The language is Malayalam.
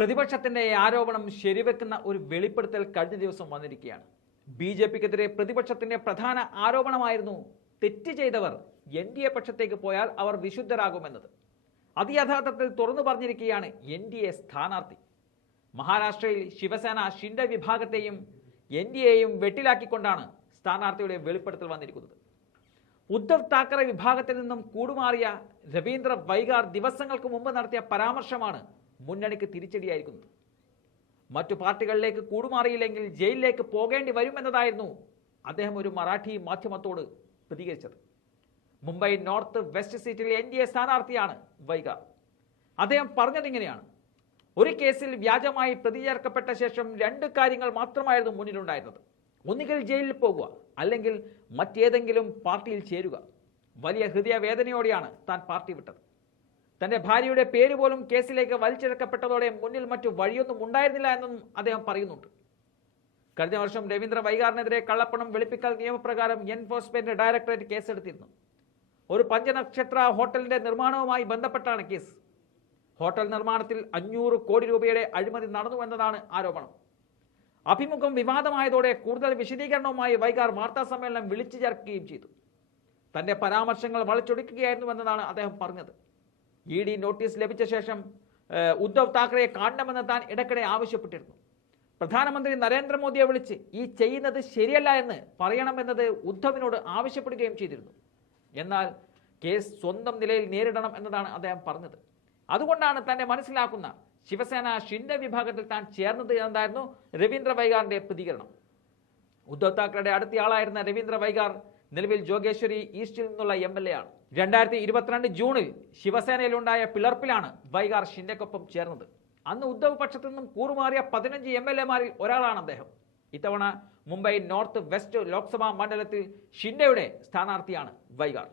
പ്രതിപക്ഷത്തിന്റെ ആരോപണം ശരിവെക്കുന്ന ഒരു വെളിപ്പെടുത്തൽ കഴിഞ്ഞ ദിവസം വന്നിരിക്കുകയാണ്. ബി ജെ പിക്കെതിരെ പ്രതിപക്ഷത്തിന്റെ പ്രധാന ആരോപണമായിരുന്നു തെറ്റ് ചെയ്തവർ എൻ ഡി എ പക്ഷത്തേക്ക് പോയാൽ അവർ വിശുദ്ധരാകുമെന്നത്. അത് യഥാർത്ഥത്തിൽ തുറന്നു പറഞ്ഞിരിക്കുകയാണ് എൻ ഡി എ സ്ഥാനാർത്ഥി. മഹാരാഷ്ട്രയിൽ ശിവസേന ഷിൻഡെ വിഭാഗത്തെയും എൻ ഡി എയും വെട്ടിലാക്കിക്കൊണ്ടാണ് സ്ഥാനാർത്ഥിയുടെ വെളിപ്പെടുത്തൽ വന്നിരിക്കുന്നത്. ഉദ്ധവ് താക്കറെ വിഭാഗത്തിൽ നിന്നും കൂടുമാറിയ രവീന്ദ്ര വൈകാർ ദിവസങ്ങൾക്ക് മുമ്പ് നടത്തിയ പരാമർശമാണ് മുന്നണിക്ക് തിരിച്ചടിയായിരിക്കുന്നത് മറ്റു പാർട്ടികളിലേക്ക് കൂടുമാറിയില്ലെങ്കിൽ ജയിലിലേക്ക് പോകേണ്ടി വരുമെന്നതായിരുന്നു അദ്ദേഹം ഒരു മറാഠി മാധ്യമത്തോട് പ്രതികരിച്ചത്. മുംബൈ നോർത്ത് വെസ്റ്റ് സീറ്റിൽ എൻ ഡി എ സ്ഥാനാർത്ഥിയാണ് വൈഗ. അദ്ദേഹം പറഞ്ഞതിങ്ങനെയാണ് ഒരു കേസിൽ വ്യാജമായി പ്രതി ചേർക്കപ്പെട്ട ശേഷം രണ്ട് കാര്യങ്ങൾ മാത്രമായിരുന്നു മുന്നിലുണ്ടായിരുന്നത്. ഒന്നുകിൽ ജയിലിൽ പോകുക അല്ലെങ്കിൽ മറ്റേതെങ്കിലും പാർട്ടിയിൽ ചേരുക. വലിയ ഹൃദയവേദനയോടെയാണ് താൻ പാർട്ടി വിട്ടത്. തന്റെ ഭാര്യയുടെ പേര് പോലും കേസിലേക്ക് വലിച്ചിഴക്കപ്പെട്ടതോടെ മുന്നിൽ മറ്റു വഴിയൊന്നും ഉണ്ടായിരുന്നില്ല എന്നും അദ്ദേഹം പറയുന്നുണ്ട്. കഴിഞ്ഞ വർഷം രവീന്ദ്ര വൈകാറിനെതിരെ കള്ളപ്പണം വെളുപ്പിക്കൽ നിയമപ്രകാരം എൻഫോഴ്സ്മെന്റ് ഡയറക്ടറേറ്റ് കേസെടുത്തിരുന്നു. ഒരു പഞ്ചനക്ഷത്ര ഹോട്ടലിന്റെ നിർമ്മാണവുമായി ബന്ധപ്പെട്ടാണ് കേസ്. ഹോട്ടൽ നിർമ്മാണത്തിൽ അഞ്ഞൂറ് കോടി രൂപയുടെ അഴിമതി നടന്നു എന്നതാണ് ആരോപണം. അഭിമുഖം വിവാദമായതോടെ കൂടുതൽ വിശദീകരണവുമായി വൈകാർ വാർത്താ സമ്മേളനം വിളിച്ചു ചേർക്കുകയും ചെയ്തു. തന്റെ പരാമർശങ്ങൾ വളച്ചൊടിക്കുകയായിരുന്നുവെന്നതാണ് അദ്ദേഹം പറഞ്ഞത്. ഇ ഡി നോട്ടീസ് ലഭിച്ച ശേഷം ഉദ്ധവ് താക്കറെ കാണണമെന്ന് താൻ ഇടയ്ക്കിടെ ആവശ്യപ്പെട്ടിരുന്നു. പ്രധാനമന്ത്രി നരേന്ദ്രമോദിയെ വിളിച്ച് ഈ ചെയ്യുന്നത് ശരിയല്ല എന്ന് പറയണമെന്നത് ഉദ്ധവിനോട് ആവശ്യപ്പെടുകയും ചെയ്തിരുന്നു. എന്നാൽ കേസ് സ്വന്തം നിലയിൽ നേരിടണം എന്നതാണ് അദ്ദേഹം പറഞ്ഞത്. അതുകൊണ്ടാണ് തന്നെ മനസ്സിലാക്കുന്ന ശിവസേന ഷിൻഡെ വിഭാഗത്തിൽ താൻ ചേർന്നത് എന്നതായിരുന്നു രവീന്ദ്ര വൈകാറിന്റെ പ്രതികരണം. ഉദ്ധവ് താക്കറയുടെ അടുത്തയാളായിരുന്ന രവീന്ദ്ര വൈകാർ നിലവിൽ ജോഗേശ്വരി ഈസ്റ്റിൽ നിന്നുള്ള എം എൽ എ ആണ്. രണ്ടായിരത്തി ഇരുപത്തിരണ്ട് ജൂണിൽ ശിവസേനയിലുണ്ടായ പിളർപ്പിലാണ് വൈകാർ ഷിൻഡെക്കൊപ്പം ചേർന്നത്. അന്ന് ഉദ്ധവ് പക്ഷത്തു നിന്നും കൂറുമാറിയ പതിനഞ്ച് എം എൽ എമാരിൽ ഒരാളാണ് അദ്ദേഹം. ഇത്തവണ മുംബൈ നോർത്ത് വെസ്റ്റ് ലോക്സഭാ മണ്ഡലത്തിൽ ഷിൻഡെയുടെ സ്ഥാനാർത്ഥിയാണ് വൈകാർ.